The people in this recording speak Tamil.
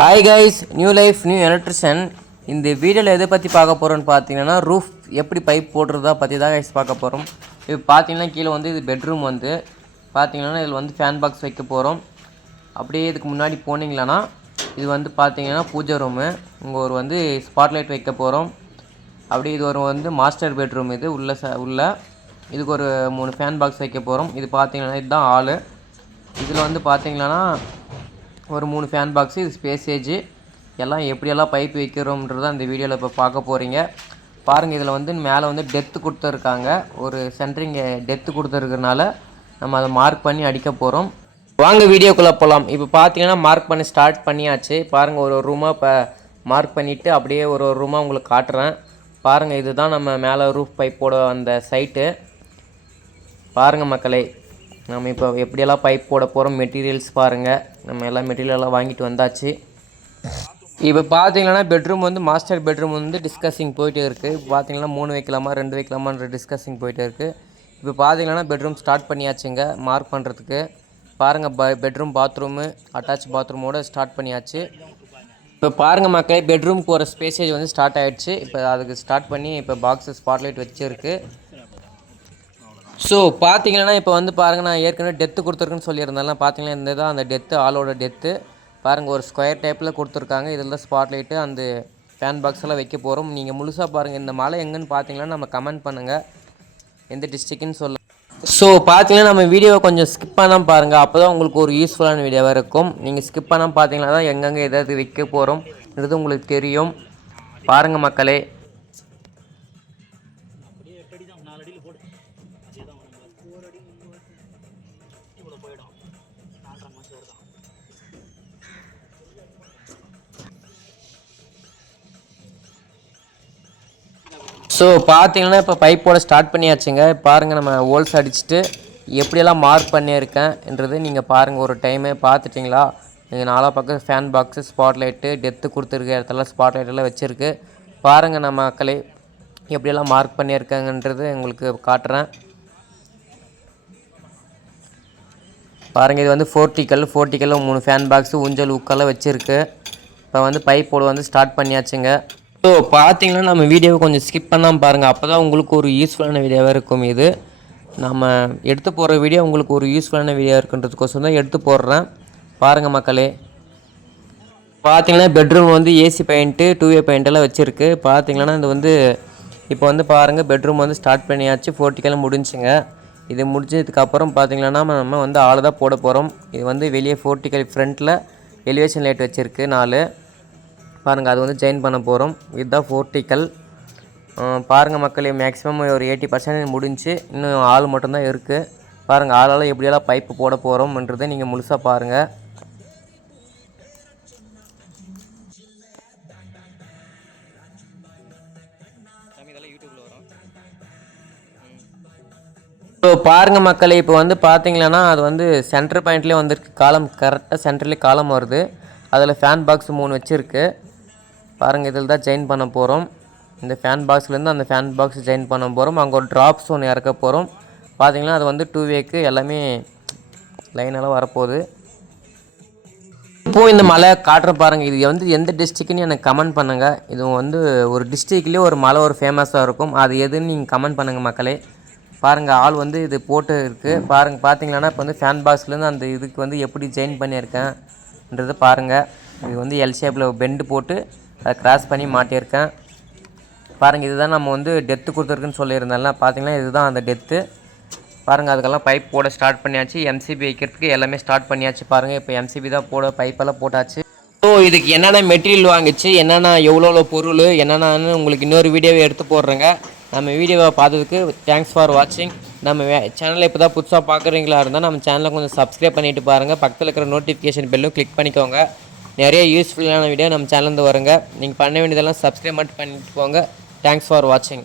Hi guys, new life new electrician. இந்த வீடியோவில் எதை பற்றி பார்க்க போகிறோன்னு பார்த்தீங்கன்னா, ரூஃப் எப்படி பைப் போடுறதா பற்றி தான் கைஸ் பார்க்க போகிறோம். இப்போ பார்த்தீங்கன்னா கீழே வந்து இது பெட்ரூம் வந்து பார்த்தீங்கன்னா இதில் வந்து ஃபேன் பாக்ஸ் வைக்க போகிறோம். அப்படியே இதுக்கு முன்னாடி போனீங்களன்னா இது வந்து பார்த்தீங்கன்னா பூஜை ரூமு, இங்கே ஒரு வந்து ஸ்பாட்லைட் வைக்க போகிறோம். அப்படியே இது ஒரு வந்து மாஸ்டர் பெட்ரூம், இது உள்ள இதுக்கு ஒரு 3 ஃபேன் பாக்ஸ் வைக்க போகிறோம். இது பார்த்தீங்கன்னா இதுதான் ஹாலு. இதில் வந்து பார்த்தீங்கன்னா ஒரு 3 ஃபேன் பாக்ஸு, இது ஸ்பேஸேஜு எல்லாம் எப்படியெல்லாம் பைப் வைக்கிறோம்ன்றது அந்த வீடியோவில் இப்போ பார்க்க போகிறீங்க. பாருங்கள், இதில் வந்து மேலே வந்து டெப்த்து கொடுத்துருக்காங்க. ஒரு சென்ட்ரிங் டெப்த்து கொடுத்துருக்கறனால நம்ம அதை மார்க் பண்ணி அடிக்க போகிறோம். வாங்க வீடியோக்குள்ளே போகலாம். இப்போ பார்த்தீங்கன்னா மார்க் பண்ணி ஸ்டார்ட் பண்ணியாச்சு. பாருங்கள், ஒரு ரூமாக இப்போ மார்க் பண்ணிவிட்டு அப்படியே ஒரு ரூமாக உங்களுக்கு காட்டுறேன். பாருங்கள், இதுதான் நம்ம மேலே ரூஃப் பைப்போட அந்த சைட்டு. பாருங்கள் மக்களே, நம்ம இப்போ எப்படியெல்லாம் பைப் போட போகிறோம், மெட்டீரியல்ஸ் பாருங்கள். நம்ம எல்லாம் மெட்டீரியலெல்லாம் வாங்கிட்டு வந்தாச்சு. இப்போ பார்த்தீங்கன்னா பெட்ரூம் வந்து மாஸ்டர் பெட்ரூம் வந்து டிஸ்கஸிங் போயிட்டு இருக்குது. இப்போ பார்த்தீங்கன்னா 3 வைக்கலாமா 2 வைக்கலாமான்ற டிஸ்கஸிங் போயிட்டு இருக்குது. இப்போ பார்த்தீங்கன்னா பெட்ரூம் ஸ்டார்ட் பண்ணியாச்சுங்க மார்க் பண்ணுறதுக்கு. பாருங்கள், பெட்ரூம் பாத்ரூமு அட்டாச் பாத்ரூமோடு ஸ்டார்ட் பண்ணியாச்சு. இப்போ பாருங்கள் மக்களே, பெட்ரூம் போகிற ஸ்பேஸேஜ் வந்து ஸ்டார்ட் ஆகிடுச்சு. இப்போ அதுக்கு ஸ்டார்ட் பண்ணி இப்போ பாக்ஸு ஸ்பாட்லைட் வச்சுருக்கு. ஸோ பார்த்தீங்கன்னா இப்போ வந்து பாருங்கள், நான் ஏற்கனவே டெத்து கொடுத்துருக்குன்னு சொல்லியிருந்தேன். பார்த்தீங்கன்னா இந்த தான் அந்த டெத்து, ஆளோட டெத்து. பாருங்கள், ஒரு ஸ்கொயர் டைப்பில் கொடுத்துருக்காங்க. இதில் தான் ஸ்பாட்லைட்டு அந்த ஃபேன் பாக்ஸ் எல்லாம் வைக்க போகிறோம். நீங்கள் முழுசாக பாருங்கள். இந்த மலை எங்கேன்னு பார்த்தீங்கன்னா நம்ம கமெண்ட் பண்ணுங்கள், எந்த டிஸ்ட்ரிக்ட்னு சொல்ல. ஸோ பார்த்தீங்கன்னா நம்ம வீடியோவை கொஞ்சம் ஸ்கிப் பண்ணாமல் பாருங்கள், அப்போ தான் உங்களுக்கு ஒரு யூஸ்ஃபுல்லான வீடியோவாக இருக்கும். நீங்கள் ஸ்கிப் பண்ணாமல் பார்த்தீங்கன்னா தான் எங்கெங்கே எதாவது வைக்க போகிறோம்ன்றது உங்களுக்கு தெரியும். பாருங்கள் மக்களே. ஸோ பார்த்தீங்கன்னா இப்போ பைப்போட ஸ்டார்ட் பண்ணியாச்சுங்க. பாருங்கள், நம்ம ஹோல்ஸ் அடிச்சுட்டு எப்படியெல்லாம் மார்க் பண்ணியிருக்கேன்றது நீங்கள் பாருங்கள். ஒரு டைமே பார்த்துட்டிங்களா? நீங்கள் 4 பக்கம் ஃபேன் பாக்ஸு, ஸ்பாட்லைட்டு, டெத்து கொடுத்துருக்க இடத்துல ஸ்பாட்லைட்டெல்லாம் வச்சுருக்கு. பாருங்கள் நம்ம மக்களே, எப்படியெல்லாம் மார்க் பண்ணியிருக்காங்கன்றது உங்களுக்கு காட்டுறேன். பாருங்கள், இது வந்து ஃபோர்ட்டிக்கல் 3 ஃபேன் பாக்ஸு, ஊஞ்சல் உக்கெல்லாம் வச்சுருக்கு. இப்போ வந்து பைப்போடு வந்து ஸ்டார்ட் பண்ணியாச்சுங்க. ஸோ பார்த்தீங்கன்னா நம்ம வீடியோவை கொஞ்சம் ஸ்கிப் பண்ணாமல் பாருங்கள், அப்போ தான் உங்களுக்கு ஒரு யூஸ்ஃபுல்லான வீடியோவாக இருக்கும். இது நம்ம எடுத்து போடுற வீடியோ உங்களுக்கு ஒரு யூஸ்ஃபுல்லான வீடியோ இருக்குன்றதுக்கோசம் தான் எடுத்து போடுறேன். பாருங்கள் மக்களே. பார்த்தீங்கன்னா பெட்ரூம் வந்து ஏசி பெயிண்ட்டு, 2A பெயிண்டெல்லாம் வச்சுருக்கு. பார்த்தீங்கன்னா இது வந்து இப்போ வந்து பாருங்கள், பெட்ரூம் வந்து ஸ்டார்ட் பண்ணியாச்சு. 40 முடிஞ்சுங்க. இது முடிஞ்சதுக்கப்புறம் பார்த்தீங்கன்னா நம்ம வந்து ஆள் தான் போட போகிறோம். இது வந்து வெளியே 40 ஃப்ரண்ட்டில் எலிவேஷன் லைட் வச்சுருக்கு 4. பாருங்கள், அது வந்து ஜாயின் பண்ண போகிறோம். இதுதான் 40. பாருங்கள் மக்களே, மேக்ஸிமம் ஒரு 80% முடிஞ்சு, இன்னும் ஆள் மட்டும்தான் இருக்குது. பாருங்கள், ஆளால் எப்படியெல்லாம் பைப்பு போட போகிறோம்ன்றதை நீங்கள் முழுசாக பாருங்கள். ஸோ பாருங்கள் மக்களே, இப்போ வந்து பார்த்தீங்கன்னா அது வந்து சென்டர் பாயிண்ட்லேயே வந்துருக்கு. காலம் கரெக்டாக சென்டர்லேயே காலம் வருது. அதில் ஃபேன் பாக்ஸ் 3 வச்சுருக்கு. பாருங்கள், இதில் தான் ஜாயின் பண்ண போகிறோம். இந்த ஃபேன் பாக்ஸ்லேருந்து அந்த ஃபேன் பாக்ஸ் ஜாயின் பண்ண போகிறோம். அங்கே ஒரு ட்ராப்ஸ் ஒன்று இறக்க போகிறோம். பார்த்தீங்கன்னா அது வந்து 2வேக்கு எல்லாமே லைனெல்லாம் வரப்போகுது. இப்போது இந்த மலை காட்டுற பாருங்கள், இது வந்து எந்த டிஸ்ட்ரிக்ட்னு எனக்கு கமெண்ட் பண்ணுங்கள். இது வந்து ஒரு டிஸ்ட்ரிக்ட்லேயே ஒரு மலை ஒரு ஃபேமஸாக இருக்கும். அது எதுன்னு நீங்கள் கமெண்ட் பண்ணுங்கள் மக்களே. பாருங்கள், ஆள் வந்து இது போட்டு இருக்குது. பாருங்கள், பார்த்தீங்கன்னா இப்போ வந்து ஃபேன் பாக்ஸ்லேருந்து அந்த இதுக்கு வந்து எப்படி ஜாயின் பண்ணியிருக்கேன்ன்றதை பாருங்கள். இது வந்து எல் ஷேப்பில் பெண்டு போட்டு அதை கிராஸ் பண்ணி மாட்டியிருக்கேன். பாருங்கள், இதுதான் நம்ம வந்து டெத்து கொடுத்துருக்குன்னு சொல்லியிருந்தேன்ல. பார்த்தீங்கன்னா இதுதான் அந்த டெத்து. பாருங்கள், அதுக்கெல்லாம் பைப் போட ஸ்டார்ட் பண்ணியாச்சு. எம்சிபி வைக்கிறதுக்கு எல்லாமே ஸ்டார்ட் பண்ணியாச்சு. பாருங்கள், இப்போ எம்சிபி தான் பைப்பெல்லாம் போட்டாச்சு. ஸோ இதுக்கு என்னென்ன மெட்டீரியல் வாங்கிச்சு, என்னென்ன எவ்வளோ பொருள் என்னென்னு உங்களுக்கு இன்னொரு வீடியோவை எடுத்து போடுறேங்க. நம்ம வீடியோவை பார்த்ததுக்கு தேங்க்ஸ் ஃபார் வாட்சிங். நம்ம சேனலை இப்போ தான் புதுசாக பார்க்குறீங்களா இருந்தால் நம்ம சேனலை கொஞ்சம் சப்ஸ்கிரைப் பண்ணிவிட்டு பாருங்கள். பக்கத்தில் இருக்கிற நோட்டிஃபிகேஷன் பெல்லும் கிளிக் பண்ணிக்கோங்க. நிறைய யூஸ்ஃபுல்லான வீடியோ நம்ம சேனல்லேருந்து வருங்க. நீங்கள் பண்ண வேண்டியதெல்லாம் சப்ஸ்கிரைப் மட்டும் பண்ணிட்டு போங்க. தேங்க்ஸ் ஃபார் வாட்சிங்.